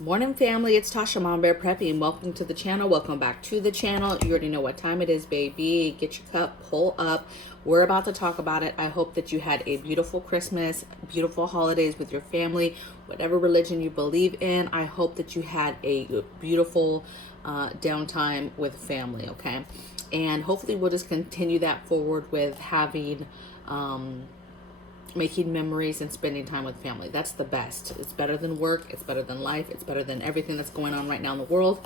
Morning family, it's Tasha, Mom Bear Prepping. Welcome to the channel. Welcome back to the channel. You already know what time it is, baby. Get your cup, pull up. We're about to talk about it. I hope that you had a beautiful Christmas, beautiful holidays with your family, whatever religion you believe in. I hope that you had a beautiful downtime with family, okay? And hopefully we'll just continue that forward with having making memories and spending time with family. That's the best. It's better than work. It's better than life. It's better than everything that's going on right now in the world.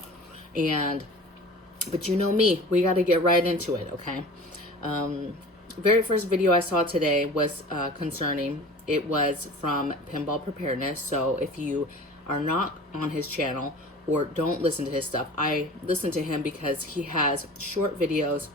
But you know me, we got to get right into it, okay? Very first video I saw today was concerning. It was from Pinball Preparedness. So if you are not on his channel or don't listen to his stuff, I listen to him because he has short videos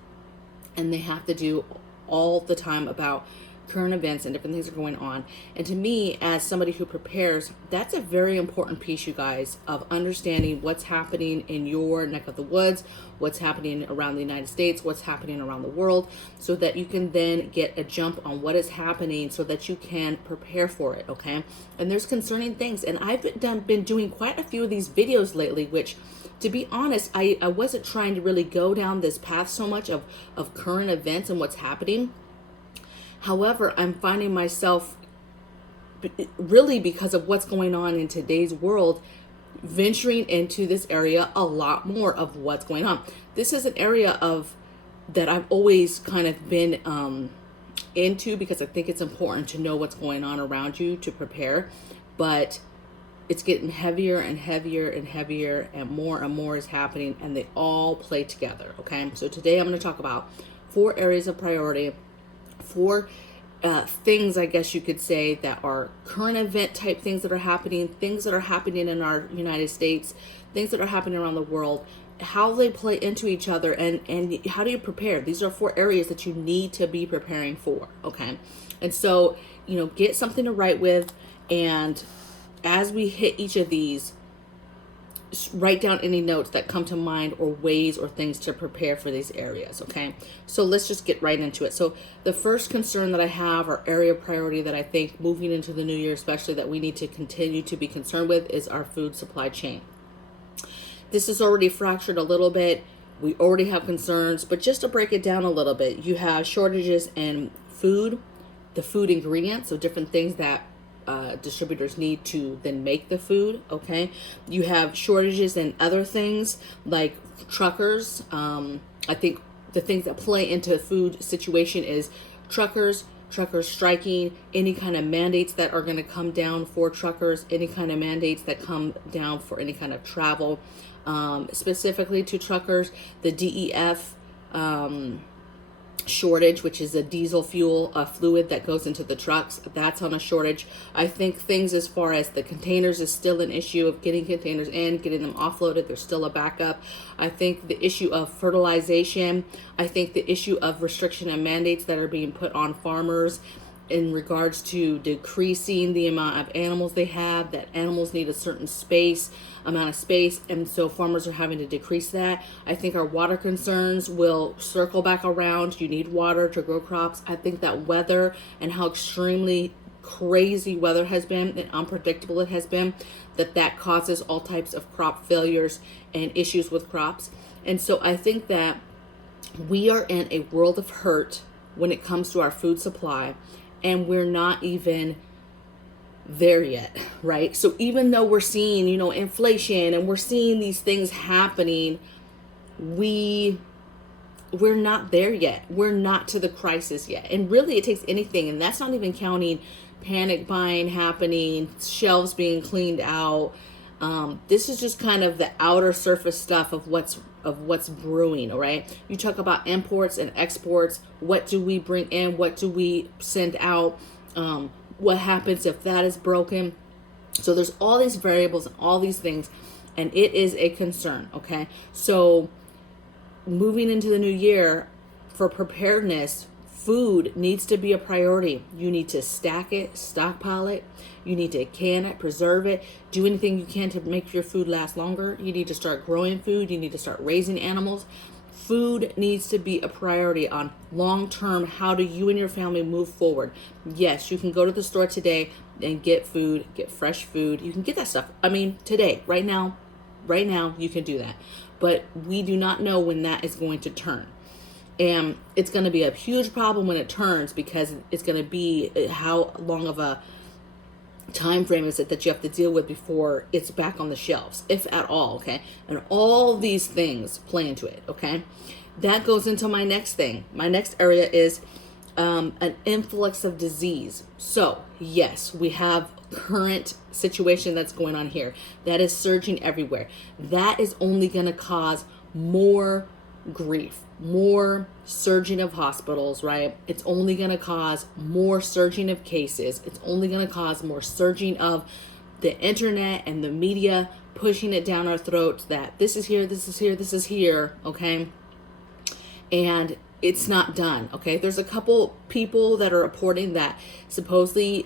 and they have to do all the time about current events and different things are going on. And to me, as somebody who prepares, that's a very important piece, you guys, of understanding what's happening in your neck of the woods, what's happening around the United States, what's happening around the world, so that you can then get a jump on what is happening so that you can prepare for it, okay? And there's concerning things. And I've been doing quite a few of these videos lately, which, to be honest, I wasn't trying to really go down this path so much of current events and what's happening. However, I'm finding myself, really because of what's going on in today's world, venturing into this area a lot more of what's going on. This is an area that I've always kind of been into because I think it's important to know what's going on around you to prepare. But it's getting heavier and heavier and heavier, and more is happening, and they all play together, okay? So today I'm going to talk about 4 areas of priority, 4 things, I guess you could say, that are current event type things that are happening, things that are happening in our United States, things that are happening around the world, how they play into each other, and how do you prepare. These are 4 areas that you need to be preparing for, okay? And so, get something to write with, and as we hit each of these, write down any notes that come to mind or ways or things to prepare for these areas, okay? So let's just get right into it. So the first concern that I have, or area of priority that I think moving into the new year especially, that we need to continue to be concerned with, is our food supply chain. This is already fractured a little bit. We already have concerns, but just to break it down a little bit, you have shortages in food, the food ingredients, so different things that distributors need to then make the food, okay? You have shortages in other things like truckers. I think the things that play into the food situation is truckers striking, any kind of mandates that are going to come down for truckers, any kind of mandates that come down for any kind of travel, specifically to truckers, the DEF shortage, which is a diesel fuel fluid that goes into the trucks, that's on a shortage. I think things as far as the containers is still an issue of getting containers in, getting them offloaded. There's still a backup. I think the issue of fertilization, I think the issue of restriction and mandates that are being put on farmers in regards to decreasing the amount of animals they have, that animals need a certain amount of space, and so farmers are having to decrease that. I think our water concerns will circle back around. You need water to grow crops. I think that weather and how extremely crazy weather has been and unpredictable it has been, that causes all types of crop failures and issues with crops. And so I think that we are in a world of hurt when it comes to our food supply, and we're not even there yet, right? So even though we're seeing, inflation, and we're seeing these things happening, we're not there yet. We're not to the crisis yet. And really it takes anything, and that's not even counting panic buying happening, shelves being cleaned out. This is just kind of the outer surface stuff of what's brewing, all right? You talk about imports and exports. What do we bring in? What do we send out? What happens if that is broken? So there's all these variables and all these things, and it is a concern, okay? So moving into the new year, for preparedness, food needs to be a priority. You need to stack it, stockpile it. You need to can it, preserve it, do anything you can to make your food last longer. You need to start growing food. You need to start raising animals. Food needs to be a priority on long term. How do you and your family move forward? Yes, you can go to the store today and get food, get fresh food. You can get that stuff. I mean, today, right now, you can do that. But we do not know when that is going to turn. And it's going to be a huge problem when it turns, because it's going to be how long of a time frame is it that you have to deal with before it's back on the shelves, if at all, okay? And all these things play into it, okay? That goes into my next thing. My next area is an influx of disease. So, yes, we have current situation that's going on here that is surging everywhere. That is only going to cause more grief, more surging of hospitals, right? It's only going to cause more surging of cases. It's only going to cause more surging of the internet and the media pushing it down our throats that this is here, this is here, this is here, okay? And it's not done, okay? There's a couple people that are reporting that supposedly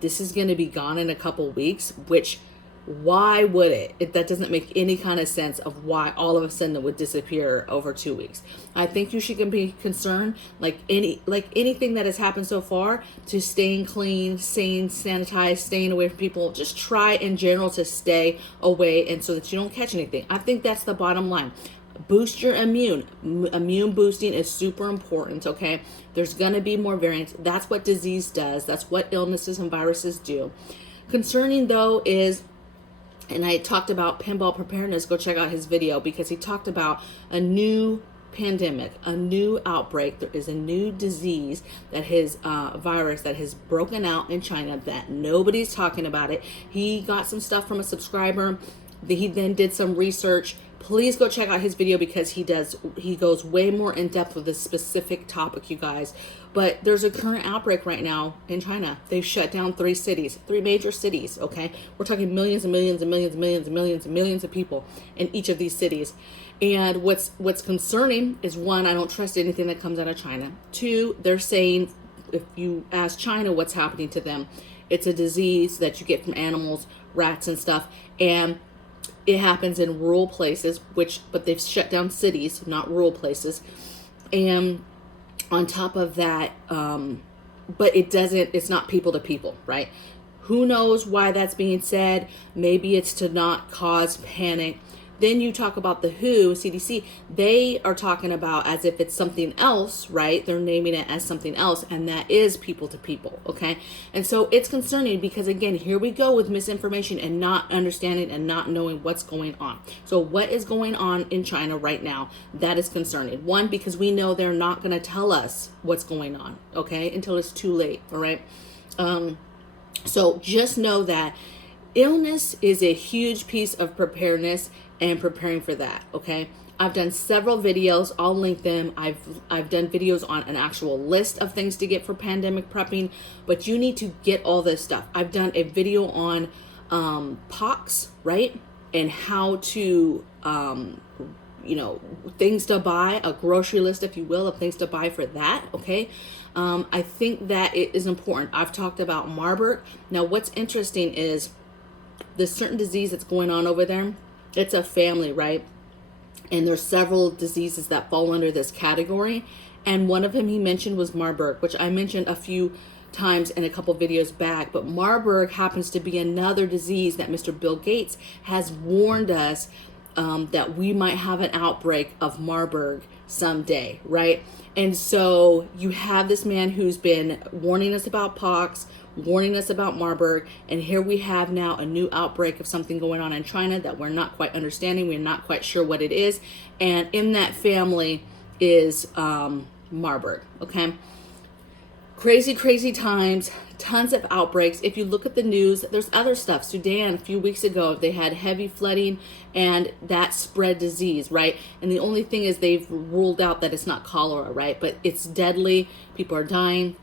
this is going to be gone in a couple weeks, which why would it? That doesn't make any kind of sense of why all of a sudden it would disappear over 2 weeks. I think you should be concerned, like anything that has happened so far, to staying clean, staying sanitized, staying away from people. Just try in general to stay away, and so that you don't catch anything. I think that's the bottom line. Boost your immune. Immune boosting is super important, okay? There's going to be more variants. That's what disease does. That's what illnesses and viruses do. Concerning, though, is, and I talked about Pinball Preparedness. Go check out his video, because he talked about a new pandemic, a new outbreak. There is a new disease that his virus that has broken out in China that nobody's talking about it. He got some stuff from a subscriber. He then did some research. Please go check out his video, because he goes way more in depth with this specific topic, you guys. But there's a current outbreak right now in China. They've shut down 3 major cities, okay? We're talking millions and millions and millions and millions and millions and millions of people in each of these cities. And what's concerning is, one, I don't trust anything that comes out of China. 2, they're saying, if you ask China what's happening to them, it's a disease that you get from animals, rats and stuff, and it happens in rural places, but they've shut down cities, not rural places. And on top of that, but it's not people to people, right? Who knows why that's being said? Maybe it's to not cause panic. Then you talk about the WHO, CDC, they are talking about as if it's something else, right? They're naming it as something else, and that is people to people, okay? And so it's concerning, because again, here we go with misinformation and not understanding and not knowing what's going on. So what is going on in China right now, that is concerning. One, because we know they're not going to tell us what's going on, okay, until it's too late, all right? So just know that illness is a huge piece of preparedness and preparing for that, okay? I've done several videos. I'll link them. I've done videos on an actual list of things to get for pandemic prepping, but you need to get all this stuff. I've done a video on pox, right? And how to, things to buy, a grocery list, if you will, of things to buy for that, okay? I think that it is important. I've talked about Marburg. Now, what's interesting is this certain disease that's going on over there. It's a family, right? And there's several diseases that fall under this category. And one of them he mentioned was Marburg, which I mentioned a few times in a couple videos back. But Marburg happens to be another disease that Mr. Bill Gates has warned us that we might have an outbreak of Marburg someday, right? And so you have this man who's been warning us about pox, warning us about Marburg, and here we have now a new outbreak of something going on in China that we're not quite understanding. We're not quite sure what it is. And in that family is Marburg, okay? Crazy, crazy times, tons of outbreaks. If you look at the news, there's other stuff. Sudan, a few weeks ago, they had heavy flooding and that spread disease, right? And the only thing is they've ruled out that it's not cholera, right? But it's deadly. People are dying,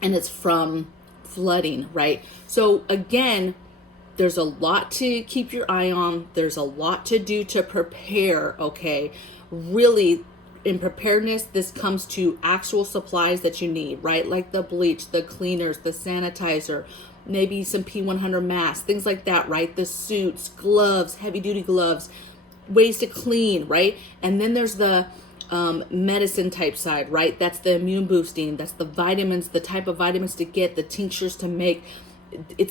and it's from flooding, right? So again, there's a lot to keep your eye on. There's a lot to do to prepare, okay? Really, in preparedness, this comes to actual supplies that you need, right? Like the bleach, the cleaners, the sanitizer, maybe some P100 masks, things like that, right? The suits, gloves, heavy duty gloves, ways to clean, right? And then there's the medicine type side, right? That's the immune boosting. That's the vitamins, the type of vitamins to get, the tinctures to make.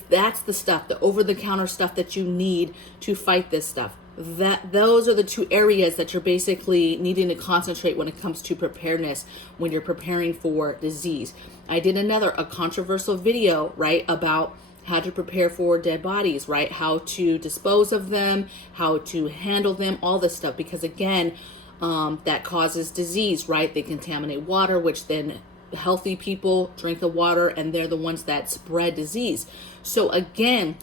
That's the stuff, the over-the-counter stuff that you need to fight this stuff. Those are the two areas that you're basically needing to concentrate when it comes to preparedness, when you're preparing for disease. I did a controversial video, right, about how to prepare for dead bodies, right? How to dispose of them, how to handle them, all this stuff. Because again, that causes disease, right? They contaminate water, which then healthy people drink the water and they're the ones that spread disease. So again,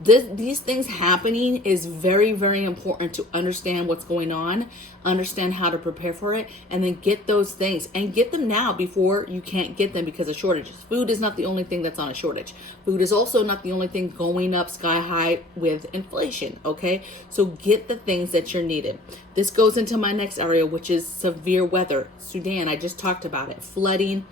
these things happening is very, very important to understand what's going on, understand how to prepare for it, and then get those things and get them now before you can't get them because of shortages. Food is not the only thing that's on a shortage. Food is also not the only thing going up sky high with inflation, okay? So get the things that you're needed. This goes into my next area, which is severe weather. Sudan, I just talked about it, flooding,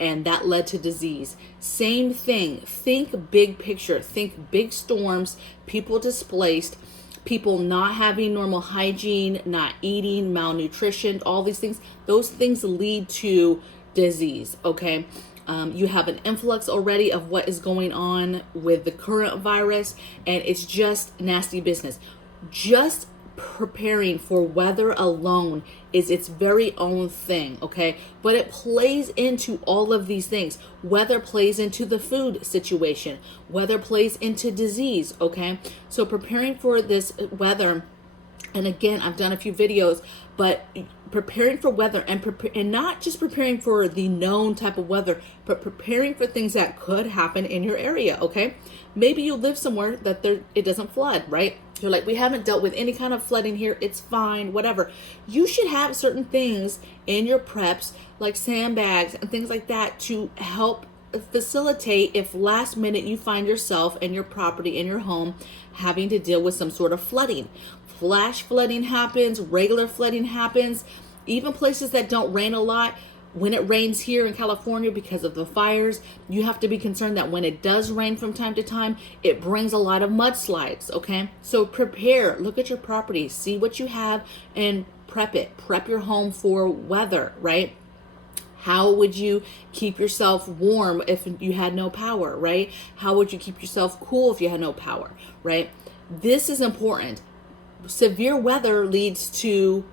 and that led to disease. Same thing. Think big picture. Think big storms, people displaced, people not having normal hygiene, not eating, malnutrition, all these things. Those things lead to disease, okay? You have an influx already of what is going on with the current virus, and it's just nasty business. Just preparing for weather alone is its very own thing, okay? But it plays into all of these things. Weather plays into the food situation. Weather plays into disease, okay? So preparing for this weather, and again, I've done a few videos, but preparing for weather and not just preparing for the known type of weather, but preparing for things that could happen in your area, okay? Maybe you live somewhere that it doesn't flood, right? You're like, we haven't dealt with any kind of flooding here. It's fine, whatever. You should have certain things in your preps, like sandbags and things like that, to help facilitate if last minute you find yourself and your property in your home having to deal with some sort of flooding. Flash flooding happens, regular flooding happens, even places that don't rain a lot. When it rains here in California because of the fires, you have to be concerned that when it does rain from time to time, it brings a lot of mudslides, okay? So prepare, look at your property, see what you have, and prep it. Prep your home for weather, right? How would you keep yourself warm if you had no power, right? How would you keep yourself cool if you had no power, right? This is important. Severe weather leads to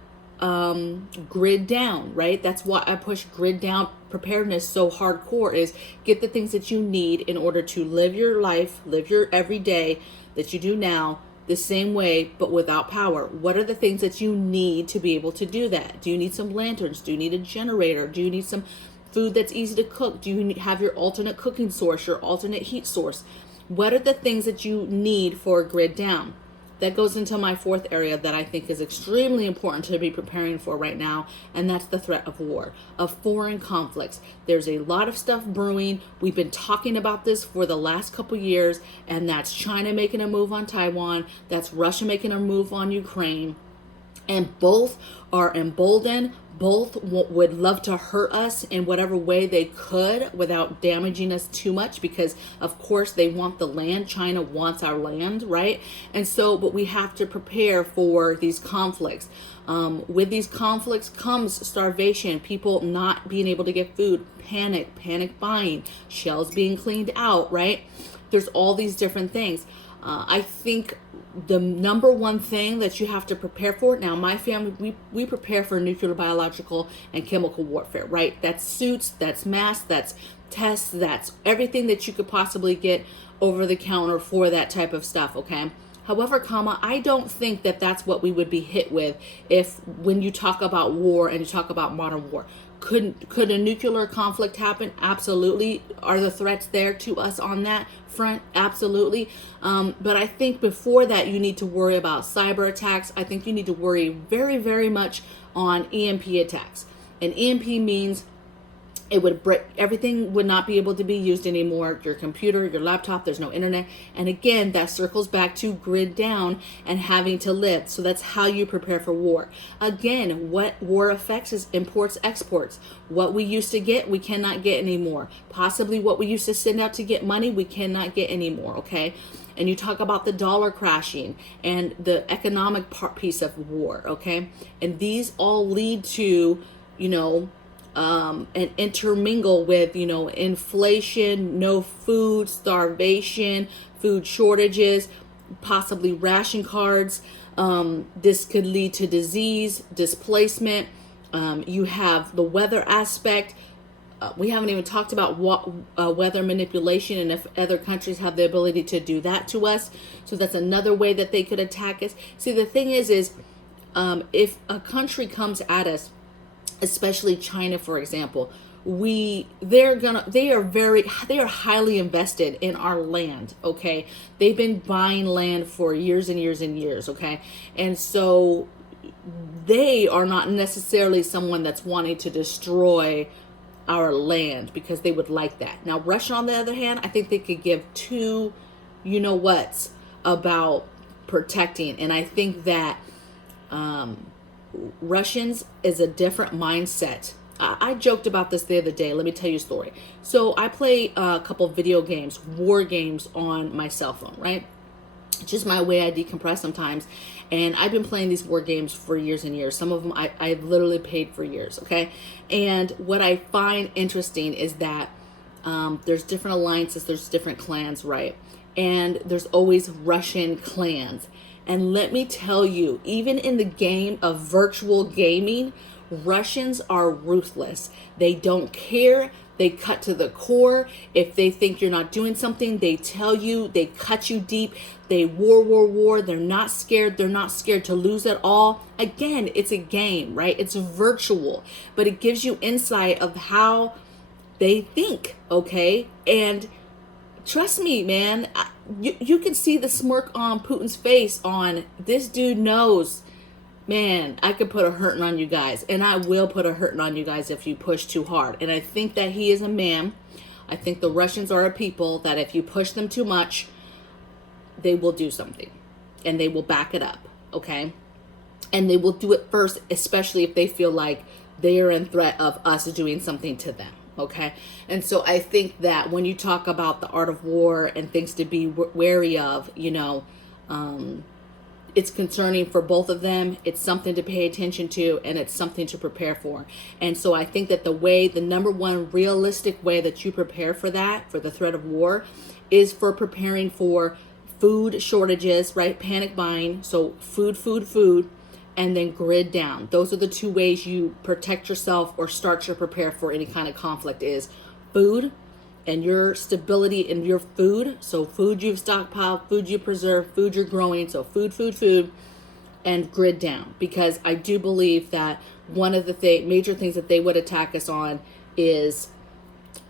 grid down, right? That's why I push grid down preparedness so hardcore, is get the things that you need in order to live your life, live your everyday that you do now the same way, but without power. What are the things that you need to be able to do that? Do you need some lanterns? Do you need a generator? Do you need some food that's easy to cook? Do you have your alternate cooking source, your alternate heat source? What are the things that you need for grid down? That goes into my fourth area that I think is extremely important to be preparing for right now, and that's the threat of war, of foreign conflicts. There's a lot of stuff brewing. We've been talking about this for the last couple years, and that's China making a move on Taiwan, that's Russia making a move on Ukraine, and both are emboldened. Both would love to hurt us in whatever way they could without damaging us too much, because of course they want the land. China wants our land, right? And so, but we have to prepare for these conflicts. With these conflicts comes starvation, people not being able to get food, panic buying, shelves being cleaned out, right? There's all these different things. I think the number one thing that you have to prepare for, now my family, we prepare for nuclear, biological, and chemical warfare, right? That's suits, that's masks, that's tests, that's everything that you could possibly get over the counter for that type of stuff, okay? However, I don't think that that's what we would be hit with when you talk about war and you talk about modern war. Could a nuclear conflict happen? Absolutely. Are the threats there to us on that front? Absolutely. But I think before that, you need to worry about cyber attacks. I think you need to worry very, very much on EMP attacks. And EMP means it would break, everything would not be able to be used anymore. Your computer, your laptop, there's no internet. And again, that circles back to grid down and having to live. So that's how you prepare for war. Again, what war affects is imports, exports. What we used to get, we cannot get anymore. Possibly what we used to send out to get money, we cannot get anymore, okay? and you talk about the dollar crashing and the economic piece of war, okay? And these all lead to, and intermingle with, inflation, no food, starvation, food shortages, possibly ration cards. This could lead to disease, displacement. You have the weather aspect. We haven't even talked about weather manipulation and if other countries have the ability to do that to us. So that's another way that they could attack us. See, the thing is if a country comes at us, especially China, for example, they are highly invested in our land, okay? They've been buying land for years and years and years, okay? And so they are not necessarily someone that's wanting to destroy our land because they would like that. Now, Russia, on the other hand, I think they could give two whats about protecting. And I think that Russians is a different mindset. I joked about this the other day. Let me tell you a story. So I play a couple video games, war games on my cell phone, right? Just my way I decompress sometimes. And I've been playing these war games for years and years. Some of them I've literally paid for years, okay? And what I find interesting is that there's different alliances, there's different clans, right? And there's always Russian clans. And let me tell you, even in the game of virtual gaming, Russians are ruthless. They don't care. They cut to the core. If they think you're not doing something, they tell you, they cut you deep. They war. They're not scared. They're not scared to lose at all. Again, it's a game, right? It's virtual, but it gives you insight of how they think, okay? And trust me, man, you can see the smirk on Putin's face on this dude knows, man, I could put a hurting on you guys, and I will put a hurting on you guys if you push too hard. And I think that he is a man. I think the Russians are a people that if you push them too much, they will do something, and they will back it up, okay? And they will do it first, especially if they feel like they are in threat of us doing something to them, okay? And so I think that when you talk about the art of war and things to be wary of, it's concerning for both of them. It's something to pay attention to, and it's something to prepare for. And so I think that the number one realistic way that you prepare for that, for the threat of war, is for preparing for food shortages, right? Panic buying. So food, and then grid down. Those are the two ways you protect yourself or start to prepare for any kind of conflict is food and your stability in your food. So food you've stockpiled, food you preserve, food you're growing. So food, and grid down. Because I do believe that one of the major things that they would attack us on is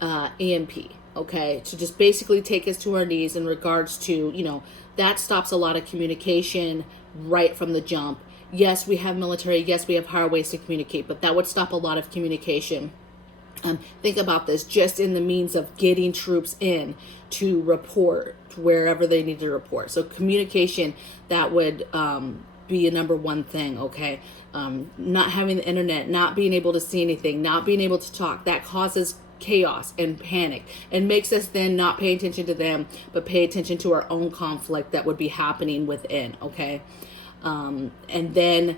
EMP. Okay, to just basically take us to our knees in regards to, that stops a lot of communication right from the jump. Yes, we have military. Yes, we have higher ways to communicate, but that would stop a lot of communication. Think about this, just in the means of getting troops in to report wherever they need to report. So communication, that would be a number one thing, okay? Not having the internet, not being able to see anything, not being able to talk, that causes chaos and panic and makes us then not pay attention to them, but pay attention to our own conflict that would be happening within, okay? And then,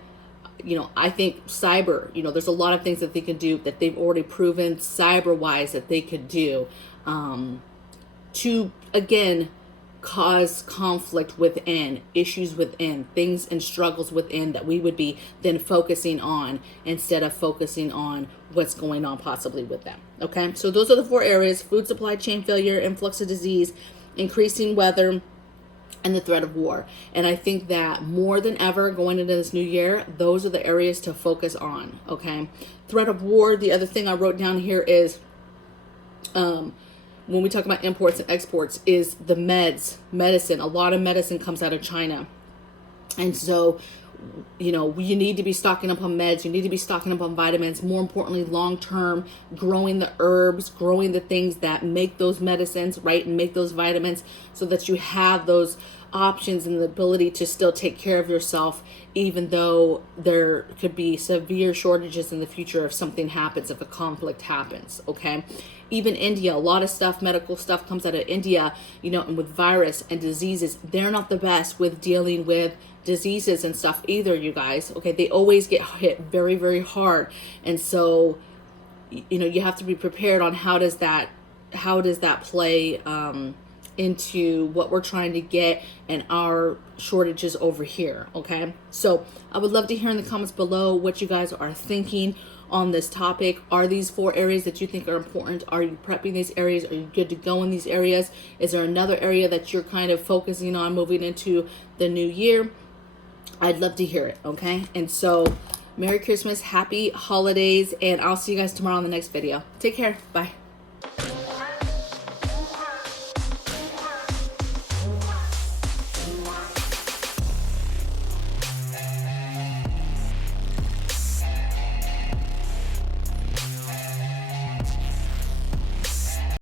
I think cyber, there's a lot of things that they can do that they've already proven cyber-wise that they could do to, again, cause conflict within, issues within, things and struggles within that we would be then focusing on instead of focusing on what's going on possibly with them. Okay, so those are the 4 areas: food supply chain failure, influx of disease, increasing weather, and the threat of war. And I think that more than ever going into this new year, those are the areas to focus on. Okay, threat of war. The other thing I wrote down here is when we talk about imports and exports is the medicine. A lot of medicine comes out of China. And so, you need to be stocking up on meds. You need to be stocking up on vitamins. More importantly, long-term, growing the herbs, growing the things that make those medicines, right? And make those vitamins so that you have those options and the ability to still take care of yourself, even though there could be severe shortages in the future if something happens, if a conflict happens, okay? Even India, a lot of stuff, medical stuff comes out of India, you know, and with virus and diseases, they're not the best with dealing with diseases and stuff either, you guys, okay? They always get hit very, very hard. And so, you know, you have to be prepared on how does that play into what we're trying to get and our shortages over here, okay? So I would love to hear in the comments below what you guys are thinking on this topic. Are these 4 areas that you think are important? Are you prepping these areas? Are you good to go in these areas? Is there another area that you're kind of focusing on moving into the new year? I'd love to hear it, okay? And so Merry Christmas, happy holidays, and I'll see you guys tomorrow on the next video. Take care. Bye.